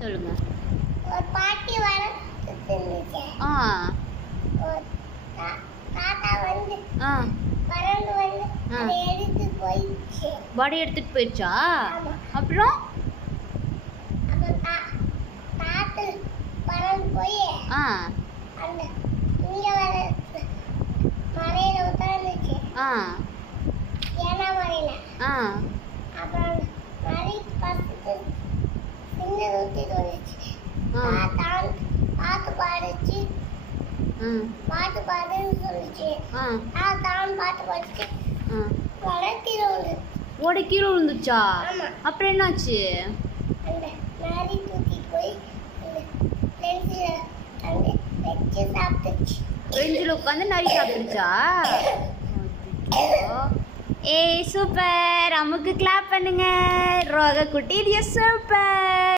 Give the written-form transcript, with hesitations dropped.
சொல்லுங்க. ஒரு பாட்டி வர ஆ தாத்தா வந்து ஆ பறந்து வந்து அதை எடுத்து போயிடுச்சு. பாடி எடுத்துட்டு போயிடுச்சா? ஆமா. அப்புறம் அப்ப தாத்து பறந்து போய் ஆ அந்த இங்க வர மலையில உட்கார்ந்துச்சு. ஆ ஏனா மலையில. ஆ அப்புறம் மலை பக்கத்து சின்ன ஊத்தி தோணுச்சு. பாத்து பாடிச்சு. பாட்டு பாடுன்னு சொல்லிச்சு. தான் பாட்டு பாடிச்சு. கீழே விழுந்து. ஓட கீழே விழுந்துச்சா? ஆமா. அப்புறம் என்னாச்சு? அந்த நாரி தூக்கிட்டு போய் லென்ஸ்ல வந்து வச்சு சாப்பிட்டுச்சு. பெஞ்சில் உட்காந்து நரி சாப்பிட்டுச்சா? ஏய் சூப்பர், அம்முக்கு கிளாப் பண்ணுங்க. ரோக குட்டி சூப்பர்.